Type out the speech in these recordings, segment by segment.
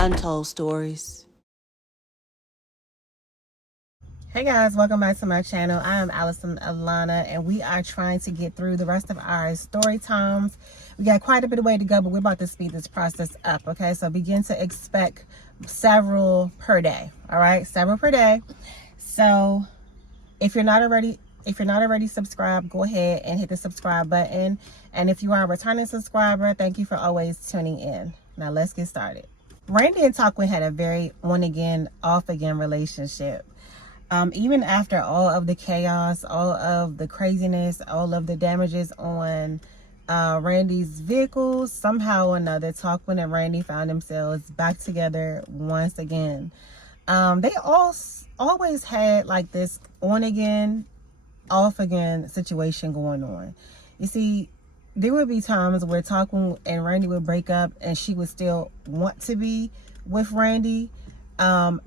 Untold Stories. Hey guys, welcome back to my channel. I am AllisonAlanna, and we are trying to get through the rest of our story times. We got quite a bit of way to go, but we're about to speed this process up, okay? So begin to expect several per day, all right? Several per day. So if you're not already subscribed, go ahead and hit the subscribe button. And if you are a returning subscriber, thank you for always tuning in. Now let's get started. Randy and Talkwin had a very on-again, off-again relationship. Even after all of the chaos, all of the craziness, all of the damages on Randy's vehicles, somehow or another, Talkwin and Randy found themselves back together once again. They always had like this on again, off again situation going on. You see, there would be times where Talkwin and Randy would break up and she would still want to be with Randy.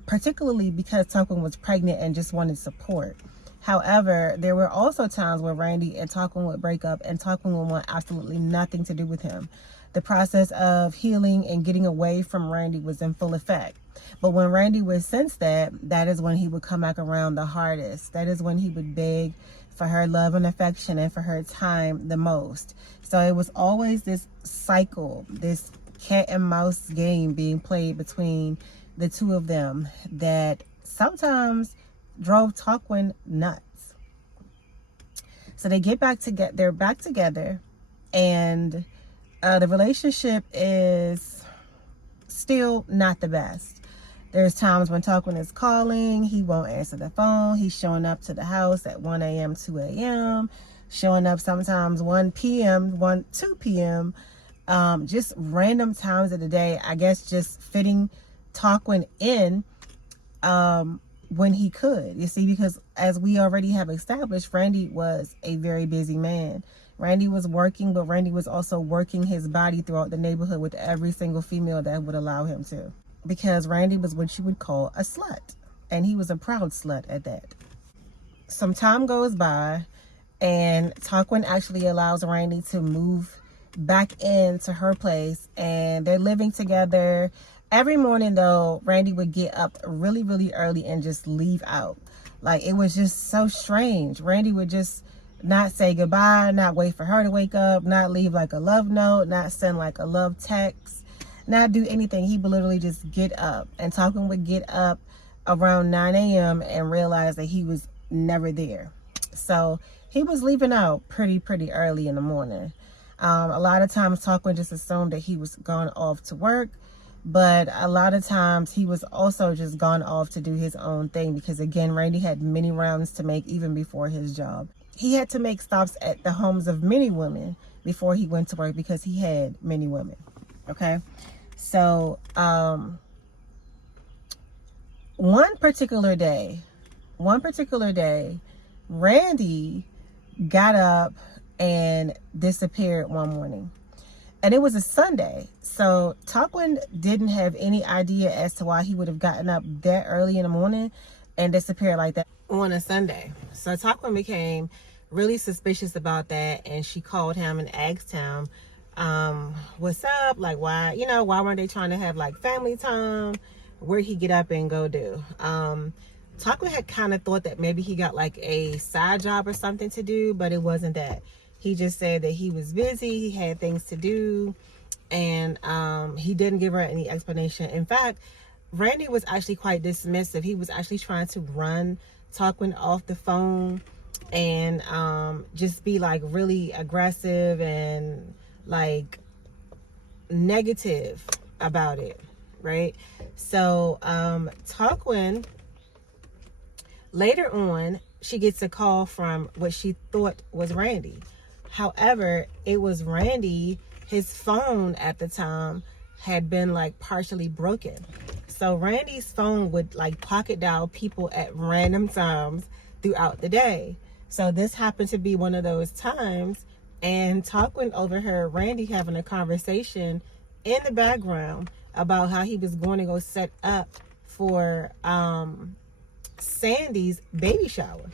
Particularly because Talkwin was pregnant and just wanted support. However, there were also times where Randy and Talkwin would break up and Talkwin would want absolutely nothing to do with him. The process of healing and getting away from Randy was in full effect. But when Randy would sense that, that is when he would come back around the hardest. That is when he would beg for her love and affection and for her time the most. So it was always this cycle, this cat and mouse game being played between the two of them that sometimes drove Talkwin nuts. So they get back together, they're back together, and the relationship is still not the best. There's times when Talkwin is calling, he won't answer the phone. He's showing up to the house at 1 a.m., 2 a.m., showing up sometimes 1 p.m., 2 p.m., just random times of the day, I guess just fitting Talkwin in when he could, you see, because as we already have established, Randy was a very busy man. Randy was working, but Randy was also working his body throughout the neighborhood with every single female that would allow him to, because Randy was what you would call a slut, and he was a proud slut at that. Some time goes by and Talkwin actually allows Randy to move back into her place, and they're living together. Every morning, though, Randy would get up really, really early and just leave out. Like, it was just so strange. Randy would just not say goodbye, not wait for her to wake up, not leave like a love note, not send like a love text, not do anything. He would literally just get up. And Talkwin would get up around 9 a.m. and realize that he was never there. So he was leaving out pretty early in the morning. A lot of times, Talkwin just assumed that he was gone off to work. But a lot of times he was also just gone off to do his own thing, because again, Randy had many rounds to make even before his job. He had to make stops at the homes of many women before he went to work, because he had many women. Okay. So one particular day, Randy got up and disappeared one morning. And it was a Sunday, so Talkwin didn't have any idea as to why he would have gotten up that early in the morning and disappeared like that on a Sunday. So Talkwin became really suspicious about that, and she called him and asked him, what's up? Like, why weren't they trying to have like family time? Where'd he get up and go do? Talkwin had kind of thought that maybe he got like a side job or something to do, but it wasn't that. He just said that he was busy, he had things to do, and he didn't give her any explanation. In fact, Randy was actually quite dismissive. He was actually trying to run Talkwin off the phone and just be like really aggressive and like negative about it, right? So Talkwin, later on, she gets a call from what she thought was Randy. However, it was Randy. His phone at the time had been like partially broken. So Randy's phone would like pocket dial people at random times throughout the day. So this happened to be one of those times, and Talkwin overheard Randy having a conversation in the background about how he was going to go set up for Sandy's baby shower.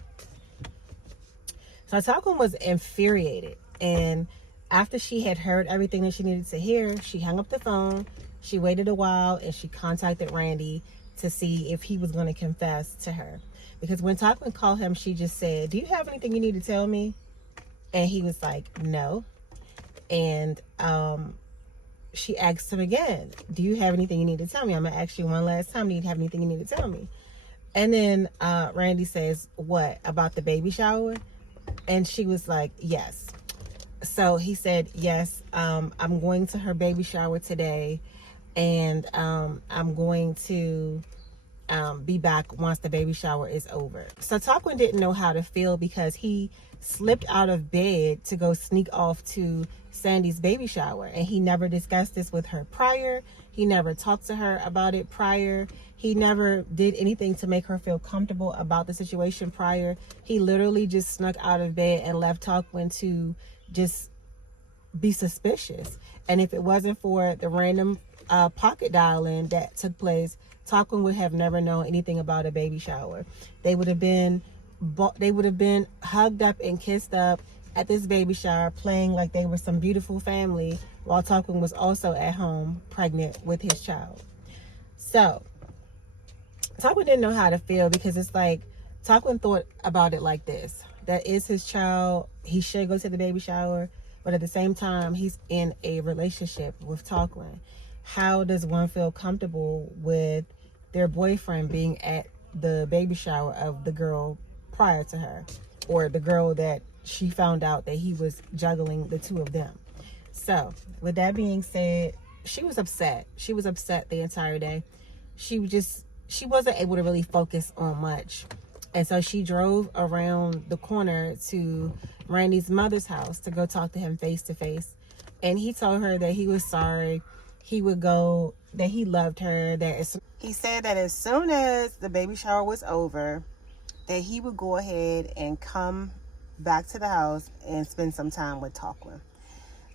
So Talkwin was infuriated, and after she had heard everything that she needed to hear, she hung up the phone, She waited a while and she contacted Randy to see if he was going to confess to her. Because when Talkwin called him, she just said, "Do you have anything you need to tell me?" And he was like, "No." And she asked him again, "Do you have anything you need to tell me? I'm going to ask you one last time. Do you have anything you need to tell me?" And then Randy says, "What, about the baby shower?" And she was like, "Yes." So he said, "Yes, I'm going to her baby shower today. And I'm going to be back once the baby shower is over." So Talkwin didn't know how to feel because he slipped out of bed to go sneak off to Sandy's baby shower, and he never discussed this with her prior. He never talked to her about it prior. He never did anything to make her feel comfortable about the situation prior. He literally just snuck out of bed and left Talkwin to just be suspicious. And if it wasn't for the random pocket dialing that took place, Talkwin would have never known anything about a baby shower. They would have been hugged up and kissed up at this baby shower, playing like they were some beautiful family, while Talkwin was also at home pregnant with his child. So Talkwin didn't know how to feel, because it's like Talkwin thought about it like this: that is his child. He should go to the baby shower, but at the same time, he's in a relationship with Talkwin. How does one feel comfortable with their boyfriend being at the baby shower of the girl prior to her, or the girl that she found out that he was juggling the two of them? So with that being said, she was upset. She was upset the entire day. She wasn't able to really focus on much. And so she drove around the corner to Randy's mother's house to go talk to him face to face. And he told her that he was sorry. He would go, that he loved her. He said that as soon as the baby shower was over, that he would go ahead and come back to the house and spend some time with Talkwin.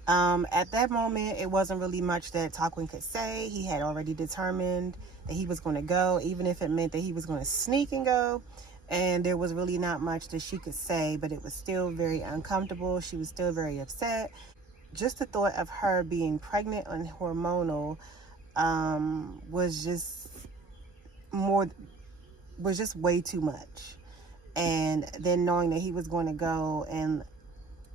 At that moment, it wasn't really much that Talkwin could say. He had already determined that he was going to go, even if it meant that he was going to sneak and go. And there was really not much that she could say, but it was still very uncomfortable. She was still very upset. Just the thought of her being pregnant and hormonal was just way too much. And then knowing that he was going to go and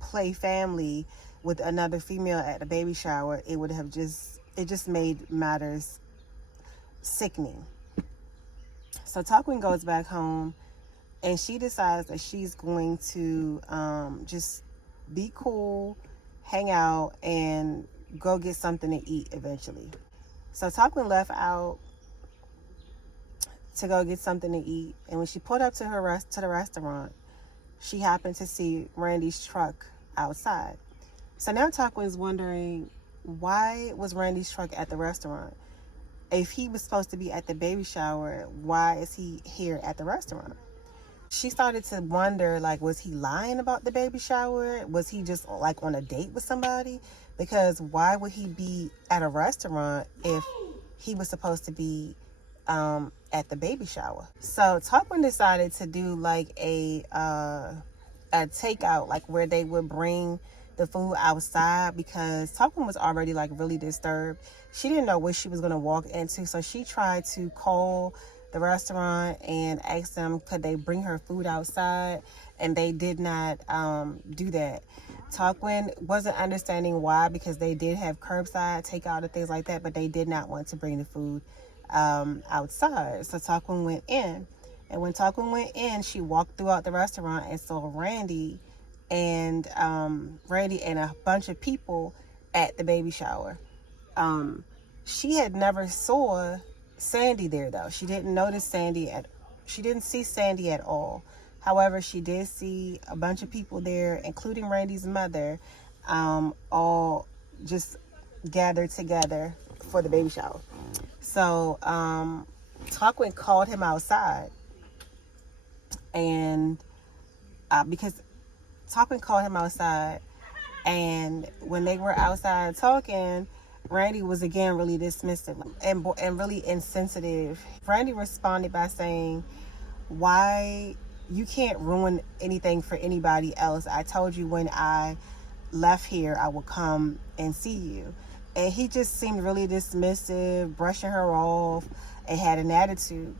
play family with another female at the baby shower, it just made matters sickening. So Talkwin goes back home, and she decides that she's going to just be cool, hang out, and go get something to eat eventually. So Talkwin left out to go get something to eat, and when she pulled up to the restaurant, she happened to see Randy's truck outside. So now Talkwin's wondering, why was Randy's truck at the restaurant? If he was supposed to be at the baby shower, why is he here at the restaurant? She started to wonder, like, was he lying about the baby shower? Was he just like on a date with somebody? Because why would he be at a restaurant if he was supposed to be at the baby shower? So Talkwin decided to do like a takeout, like where they would bring the food outside, because Talkwin was already like really disturbed. She didn't know what she was going to walk into, so she tried to call the restaurant and ask them could they bring her food outside, and they did not do that. Talkwin wasn't understanding why, because they did have curbside takeout and things like that, but they did not want to bring the food outside. So Talkwin went in, and when Talkwin went in, she walked throughout the restaurant and saw Randy and a bunch of people at the baby shower. She had never saw Sandy there though. She didn't see Sandy at all. However, she did see a bunch of people there, including Randy's mother, all just gathered together for the baby shower. So Talkwin called him outside, and because Talkwin called him outside, and when they were outside talking, Randy was again really dismissive and really insensitive. Randy responded by saying, "Why, you can't ruin anything for anybody else. I told you when I left here I would come and see you." And he just seemed really dismissive, brushing her off, and had an attitude.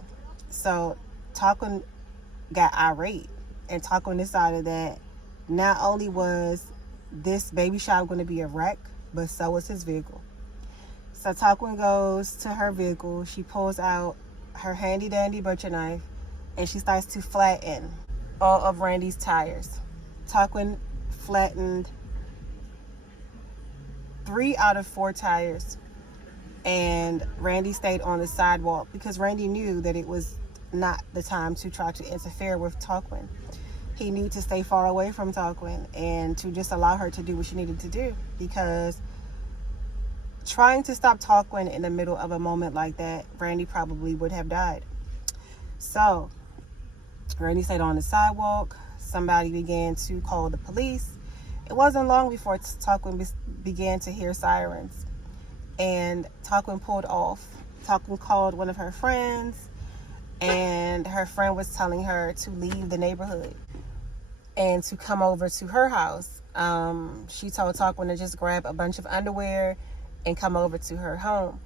So Talkwin got irate, and Talkwin decided that not only was this baby shower going to be a wreck, but so was his vehicle. So Talkwin goes to her vehicle. She pulls out her handy dandy butcher knife, and she starts to flatten all of Randy's tires. Talkwin flattened 3 out of 4 tires, and Randy stayed on the sidewalk because Randy knew that it was not the time to try to interfere with Talkwin. He knew to stay far away from Talkwin and to just allow her to do what she needed to do, because trying to stop Talkwin in the middle of a moment like that, Randy probably would have died. So Randy stayed on the sidewalk. Somebody began to call the police. It wasn't long before Talkwin began to hear sirens, and Talkwin pulled off. Talkwin called one of her friends, and her friend was telling her to leave the neighborhood and to come over to her house. She told Talkwin to just grab a bunch of underwear and come over to her home.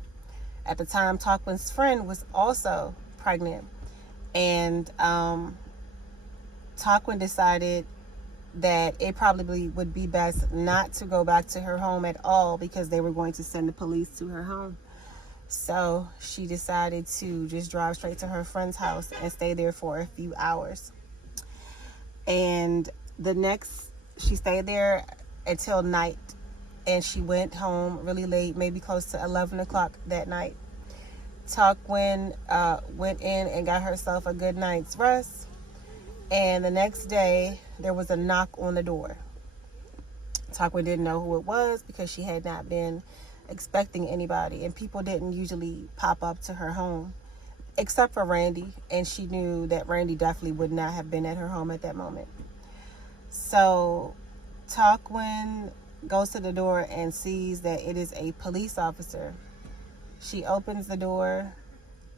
At the time, Talkwin's friend was also pregnant, and Talkwin decided that it probably would be best not to go back to her home at all, because they were going to send the police to her home. So she decided to just drive straight to her friend's house and stay there for a few hours. And she stayed there until night, and she went home really late, maybe close to 11 o'clock that night. Talkwin went in and got herself a good night's rest, and the next day there was a knock on the door. Talkwin didn't know who it was because she had not been expecting anybody, and people didn't usually pop up to her home except for Randy, and she knew that Randy definitely would not have been at her home at that moment. So Talkwin goes to the door and sees that it is a police officer. She opens the door,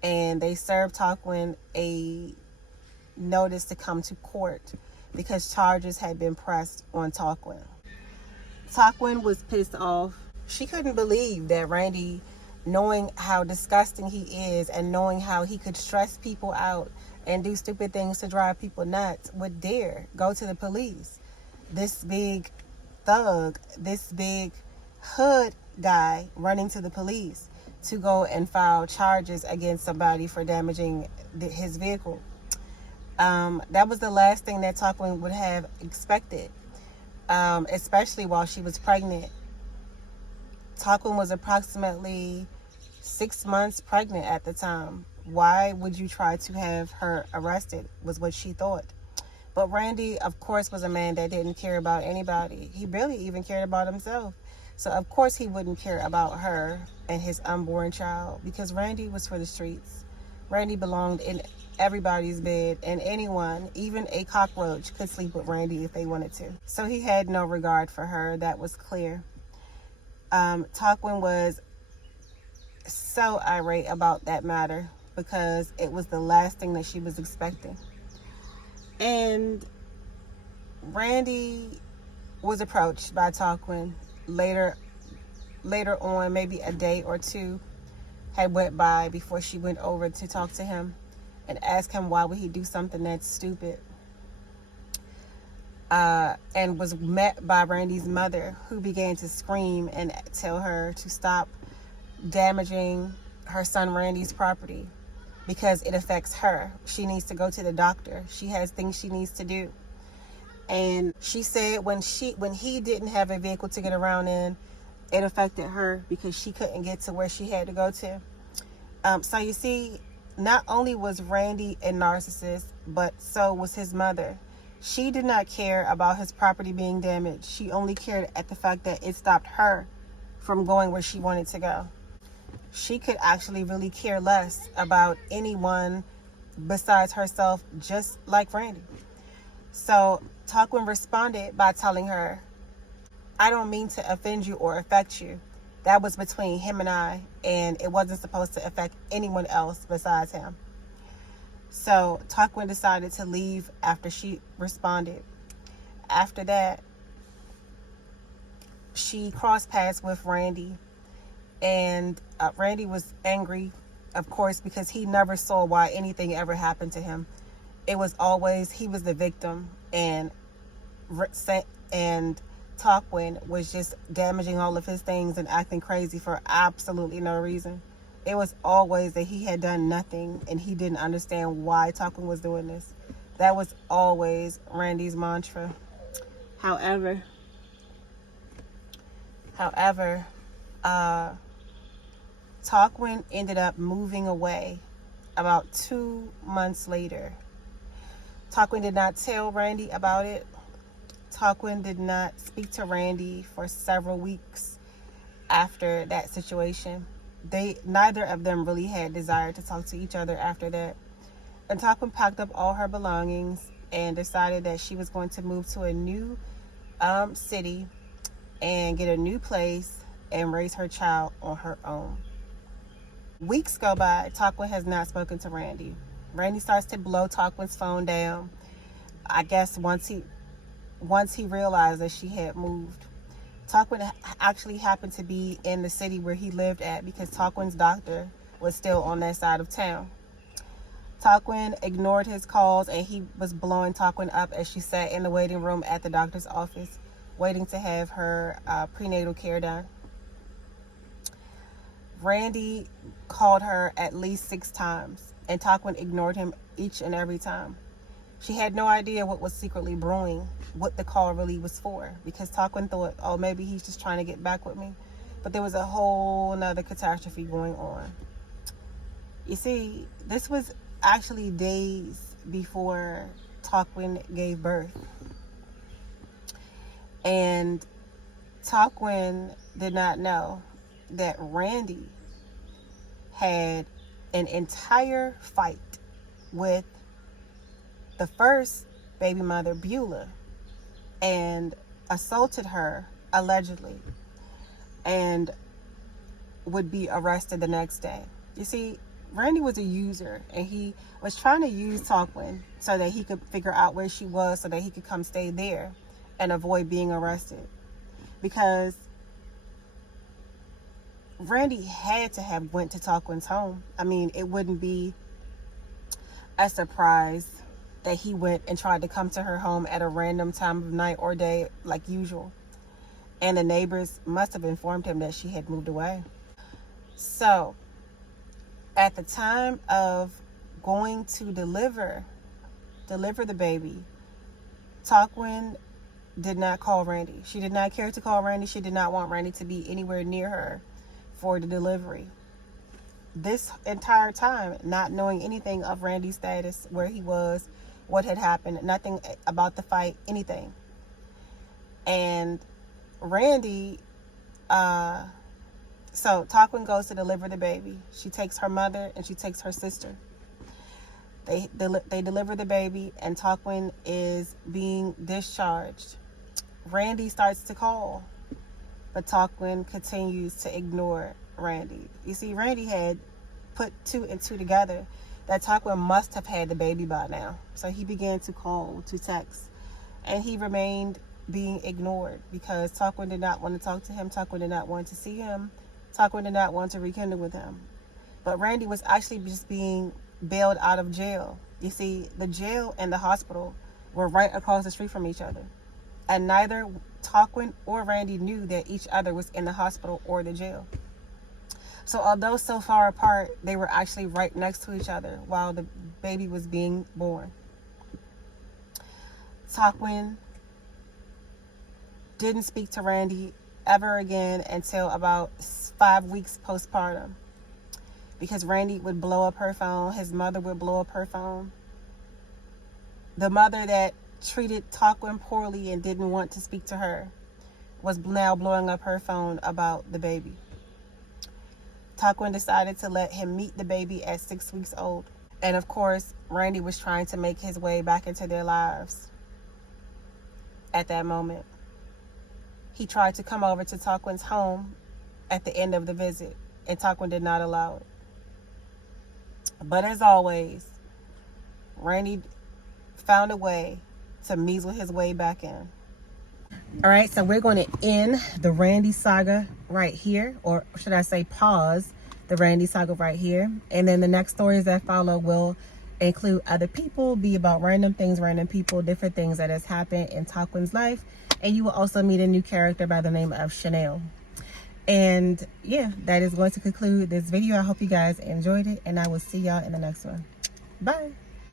and they serve Talkwin a notice to come to court because charges had been pressed on Talkwin. Talkwin was pissed off. She couldn't believe that Randy, knowing how disgusting he is and knowing how he could stress people out and do stupid things to drive people nuts, would dare go to the police. This big thug, this big hood guy running to the police to go and file charges against somebody for damaging his vehicle. That was the last thing that Talkwin would have expected, especially while she was pregnant. Talkwin was approximately 6 months pregnant at the time. Why would you try to have her arrested, was what she thought. But Randy, of course, was a man that didn't care about anybody. He barely even cared about himself. So of course he wouldn't care about her and his unborn child, because Randy was for the streets. Randy belonged in everybody's bed, and anyone, even a cockroach, could sleep with Randy if they wanted to. So he had no regard for her. That was clear. Talkwin was so irate about that matter because it was the last thing that she was expecting. And Randy was approached by Talkwin later on, maybe a day or two had went by before she went over to talk to him and ask him why would he do something that's stupid. And was met by Randy's mother, who began to scream and tell her to stop damaging her son Randy's property because it affects her. She needs to go to the doctor. She has things she needs to do. And she said when he didn't have a vehicle to get around in, it affected her because she couldn't get to where she had to go to. So you see, not only was Randy a narcissist, but so was his mother. She did not care about his property being damaged. She only cared at the fact that it stopped her from going where she wanted to go. She could actually really care less about anyone besides herself, just like Randy. So Talkwin responded by telling her, "I don't mean to offend you or affect you. That was between him and I, and it wasn't supposed to affect anyone else besides him." So Talkwin decided to leave after she responded. After that, she crossed paths with Randy, And Randy was angry, of course, because he never saw why anything ever happened to him. It was always he was the victim, and Talkwin was just damaging all of his things and acting crazy for absolutely no reason. It was always that he had done nothing and he didn't understand why Talkwin was doing this. That was always Randy's mantra. However, Talkwin ended up moving away about 2 months later. Talkwin did not tell Randy about it. Talkwin did not speak to Randy for several weeks after that situation. Neither of them really had desire to talk to each other after that. And Talkwin packed up all her belongings and decided that she was going to move to a new city and get a new place and raise her child on her own. Weeks go by. Talkwin has not spoken to Randy. Randy starts to blow Talkwin's phone down. I guess once he realized that she had moved. Talkwin actually happened to be in the city where he lived at because Talkwin's doctor was still on that side of town. Talkwin ignored his calls and he was blowing Talkwin up as she sat in the waiting room at the doctor's office, waiting to have her prenatal care done. Randy called her at least 6 times, and Talkwin ignored him each and every time. She had no idea what was secretly brewing, what the call really was for, because Talkwin thought, oh, maybe he's just trying to get back with me. But there was a whole nother catastrophe going on. You see, this was actually days before Talkwin gave birth. And Talkwin did not know that Randy had an entire fight with the first baby mother, Beulah, and assaulted her, allegedly, and would be arrested the next day. You see, Randy was a user, and he was trying to use Talkwin so that he could figure out where she was so that he could come stay there and avoid being arrested. Because Randy had to have went to Talkwin's home. I mean, it wouldn't be a surprise that he went and tried to come to her home at a random time of night or day like usual. And the neighbors must have informed him that she had moved away. So, at the time of going to deliver the baby, Talkwin did not call Randy. She did not care to call Randy. She did not want Randy to be anywhere near her for the delivery. This entire time, not knowing anything of Randy's status, where he was, what had happened, nothing about the fight, anything. And Randy, so Talkwin goes to deliver the baby. She takes her mother and she takes her sister. They deliver the baby and Talkwin is being discharged. Randy starts to call, but Talkwin continues to ignore Randy. You see, Randy had put 2 and 2 together that Talkwin must have had the baby by now. So he began to call, to text, and he remained being ignored because Talkwin did not want to talk to him. Talkwin did not want to see him. Talkwin did not want to rekindle with him. But Randy was actually just being bailed out of jail. You see, the jail and the hospital were right across the street from each other. And neither Talkwin or Randy knew that each other was in the hospital or the jail. So although so far apart, they were actually right next to each other while the baby was being born. Talkwin didn't speak to Randy ever again until about 5 weeks postpartum, because Randy would blow up her phone. His mother would blow up her phone. The mother that treated Talkwin poorly and didn't want to speak to her was now blowing up her phone about the baby. Talkwin decided to let him meet the baby at 6 weeks old. And of course, Randy was trying to make his way back into their lives at that moment. He tried to come over to Talkwin's home at the end of the visit, and Talkwin did not allow it. But as always, Randy found a way to measle his way back in. All right, so we're going to end the Randy saga right here, or should I say pause the Randy saga right here. And then the next stories that follow will include other people, be about random things, random people, different things that has happened in Talkwin's life. And you will also meet a new character by the name of Chanel. And yeah, that is going to conclude this video. I hope you guys enjoyed it, and I will see y'all in the next one. Bye.